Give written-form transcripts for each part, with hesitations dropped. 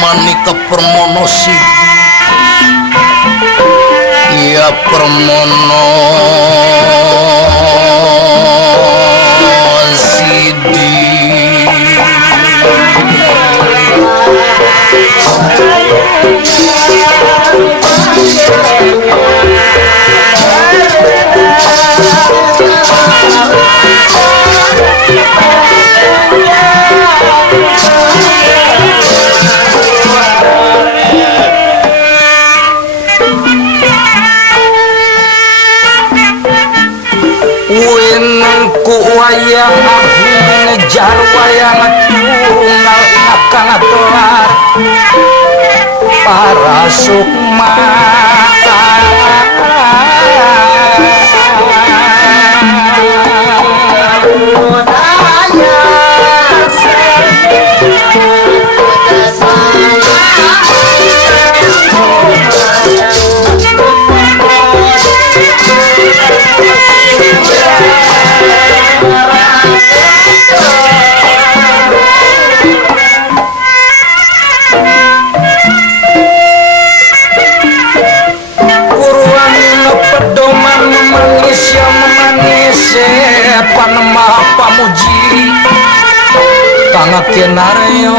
Manika Permono Sidi ya Permono Sidi kang dolar para sukma Panama pamuji kang kinaryo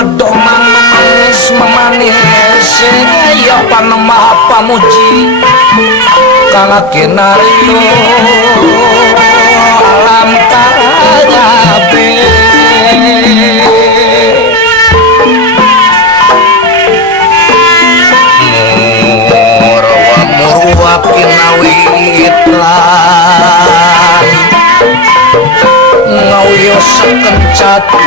pedoman memanis ya Panama pamuji kang kinaryo alam karabe murwa kinawitlan ngawiyos kencatur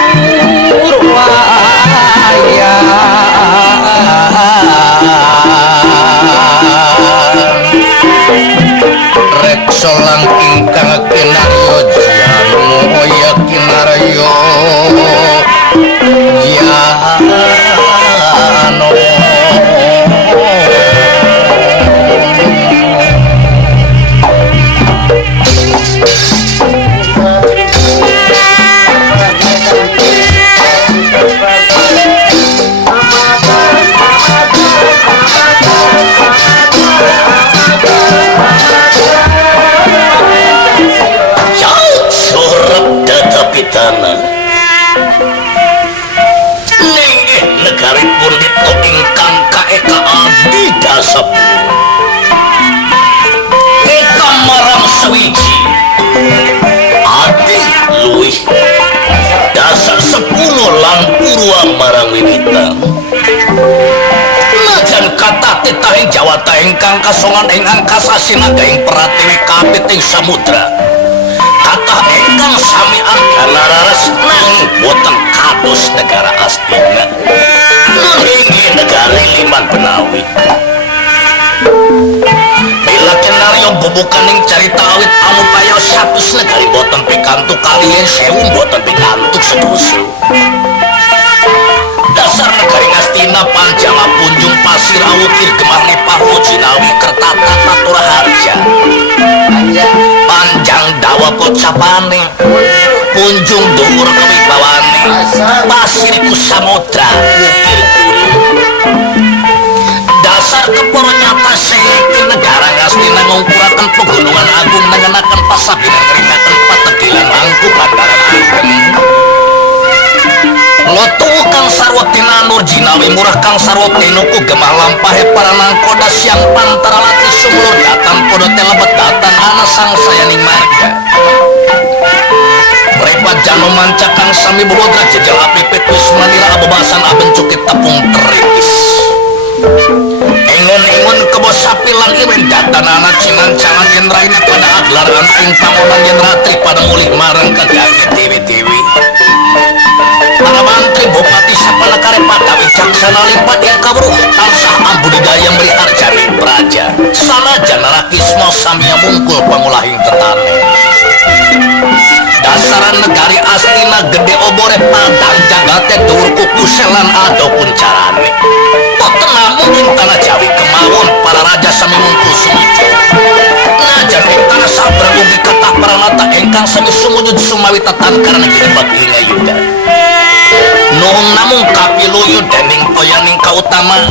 waya rekso langking kang kinaryo jano ya kinaryo jano tanah nenggih negaripun dito ingkang kaeka abdi dasapu eka marang sewiji adi luwih dasar 10 lan purwa marang wiwita najan kata titahing jawata ingkang kasongan ing angkasa sinaga ing pratiwi kapiting samudra kata engkang samian kanararas nanging boten kados negara Astina nanging negara Liman Benawi bila kenaryo bubukaning carita awit amupaya satus negari boten pikantuk kalian sewu boten pikantuk sedoso dasar negari Astina panjang punjung pasir awukir gemar lipah Jinawi kertata tatura harja panjang dawa pocapane punjung dhuwur kewibawane pasiriku samudra ukir gunung dasar keporo nyata seki negara Astina ngungkuraken pegunungan agung nengenaken pasabinan ngringaken pategilan angku bandaran ageng lotu kang sarwa tinanur jinawi murah kang sarwa tinuku gemah lampahe para nangkoda siang pantara lati sumulur datan podo telebet datan ana sang sayaning marga repat jano manca kang sami bobodra jejal api petus manira abebasan abencukit tepung terikis ingun-ingun kebo sapi lan iwen datan anak cinancangan yen raina pada aglaran ing pangonan yen ratri pada mulih marang kagangnya tiwi-tiwi para mantri bupati sapalakare padawi caksana lipat yang kabruh tansah ambudidaya meri arjani praja sanajan rakisma samia mungkul pangulahing tetane dasaran negari Astina gede obore padang jagate dhuwur kukuselan adapun carane boten mungkin tanah Jawi kemawon para raja sami mungkul sumiju najan ing tanah sabrang ugi kathah paranata ingkang sami sumujud sumawi tatan karena jebak yuda nuhun namung kapiluyu dening toyaning kautamaan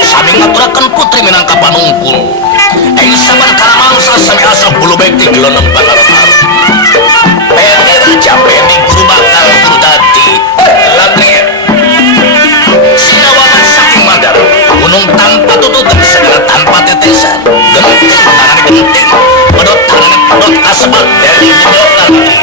sami ngaturaken putri minangka panungkul ing saben kalamangsa sami asa bulu baik ti gelonong pangaruh Peni Raja Peni Guru Bakal Guru Dadi kasebat dari dengan dia.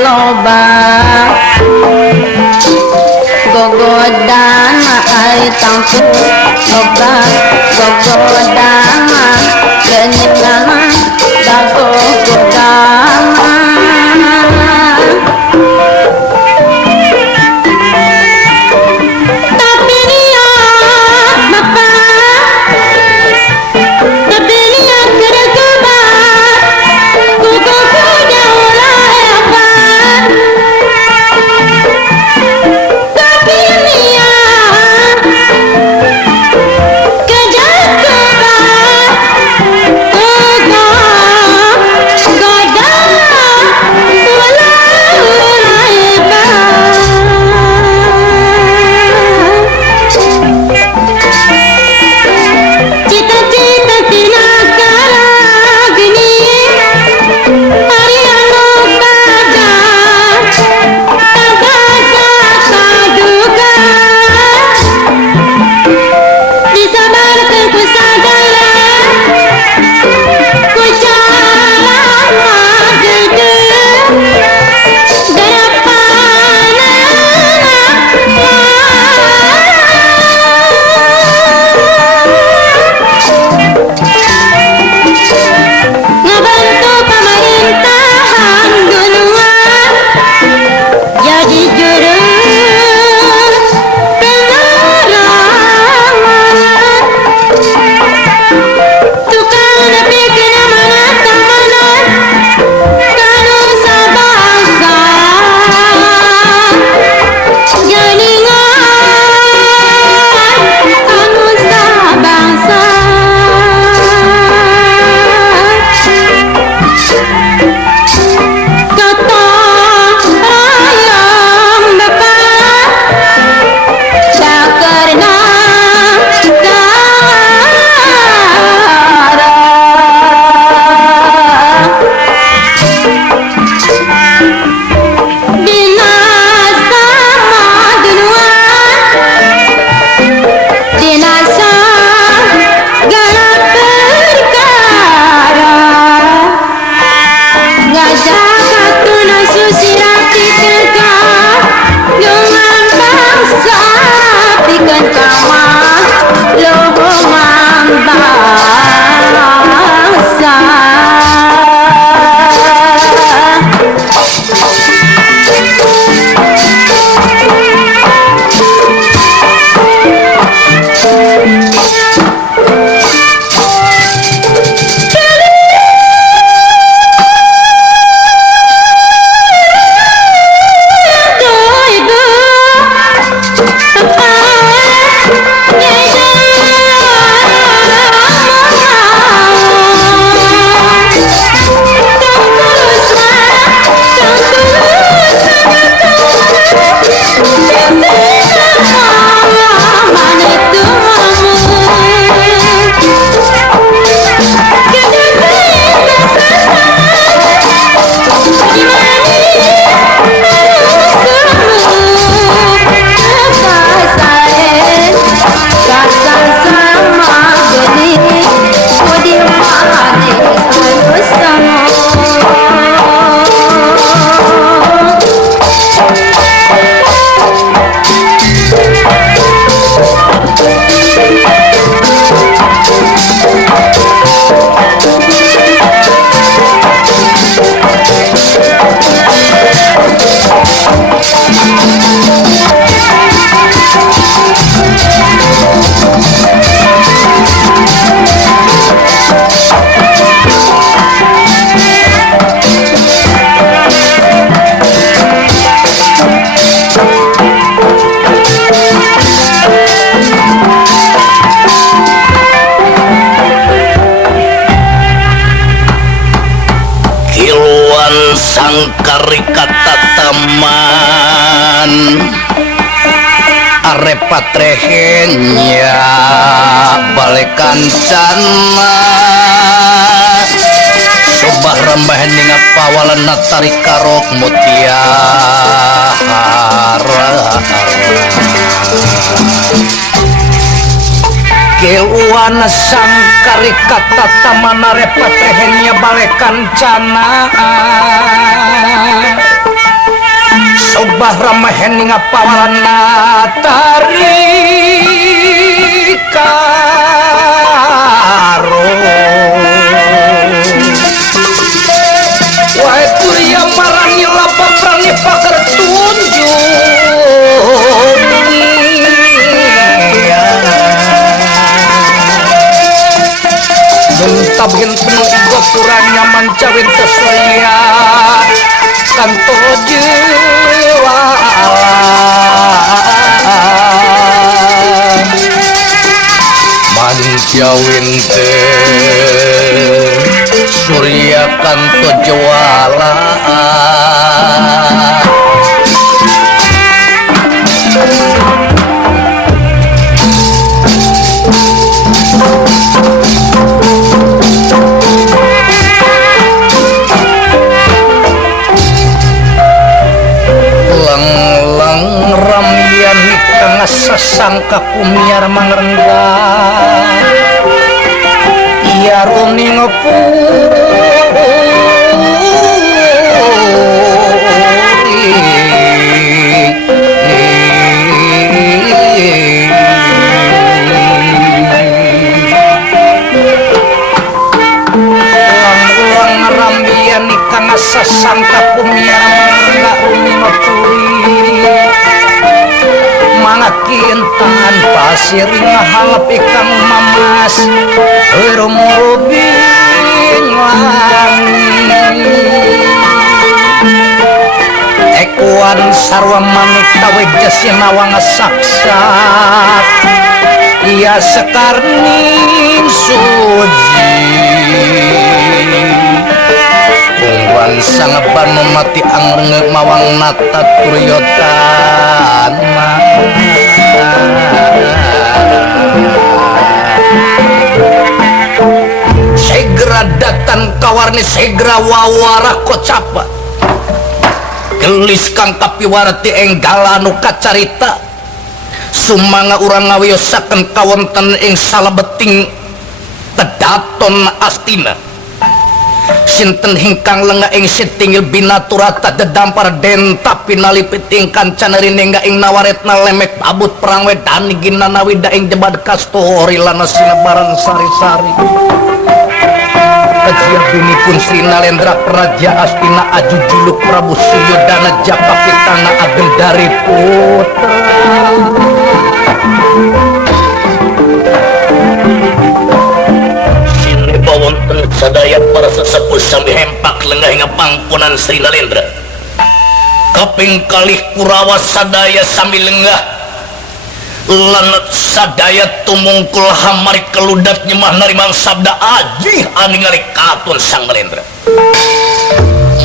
loba gogodan ari tangtu loba gogodan kenyangan dago gogodan Sangkarikata teman arepatrehenya balekan cana sobah rembahan ninga pawalan natari karok mutiara keluan sangkarikata taman arepatrehenya balekan cana sobah ramahen ngapawarna tari karo wae kuria marangi lapa prani paker tunjuk Tabhin penuh ego kurang nyaman cawin tesoya kanto jiwa mancawin teh surya kanto juala ramian kang sasangka kumiar mangrenggang iya runing lang ramian kang sasangka kumiar mangrenggang runing mangakintan pasir ngahalap ikang mamas eromorobin ekuan sarwa manik taweja sinawang saksat ia sekarning suji kungwan sangaban memati angreng mawang nata turyotan segera datang kawarni segera wawara kocapa gelis kang kapiwarti enggala anu kacarita sumanga urang ngawiyosaken kawonten ing salebeting tedaton astina sinten hingkang lenga ing sitinggil binaturata dedampar den tapi nalipit ing kancaneri nengga ing nawaretna lemek abut perang wedani ginana wida ing jebad kastori lana sinebaran sari-sari Kajian bini pun Sri Nalendra Praja Astina Aju Juluk Prabu Suryodana Jaka Pitana Ageng dari Putra wonten sadaya para sesepuh sami hempak lenggah hingga pangpunan Sri Nalendra kaping kalih Kurawa sadaya sami lenggah lan sadaya tumungkul hamari keludat nyemah narimang sabda aji aningali katun Sang Nalendra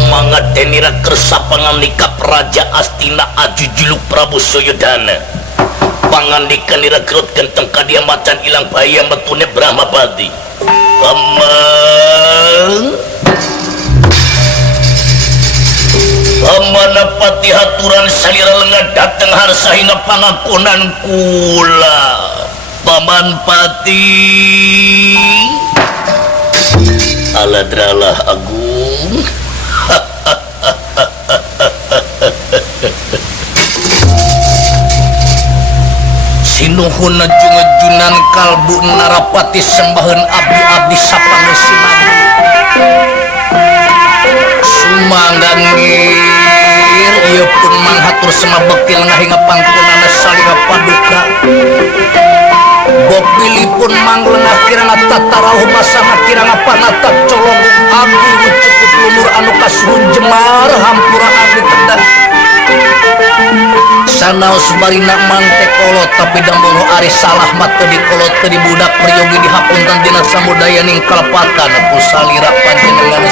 mangadenira kersa pangandika Praja Astina Aju Juluk Prabu Suryodana pangandikanira gerut genteng kadia macan ilang bahaya metune Brahmapati Pamanapati haturan salira lenggah dateng harsa hingga pangakunan kula Paman Pati aladralah agung sinuhun najung-ajunan kalbu narapati sembahan abdi-abdi sapangusiman sumanggangir ia pun manghatur semabekil ngahinga pangkunana salira paduka bopili pun manglengah kiranga tatarauh masama kiranga panatak colong agung cukup lumur anu kasuhun jemar hampura abdi tendah sanaos barina mante kolot tapi dambono ari salah mata di kolot tadi budak priyogi di hapunten dina samudaya ning kalepatan ku salira panjenengan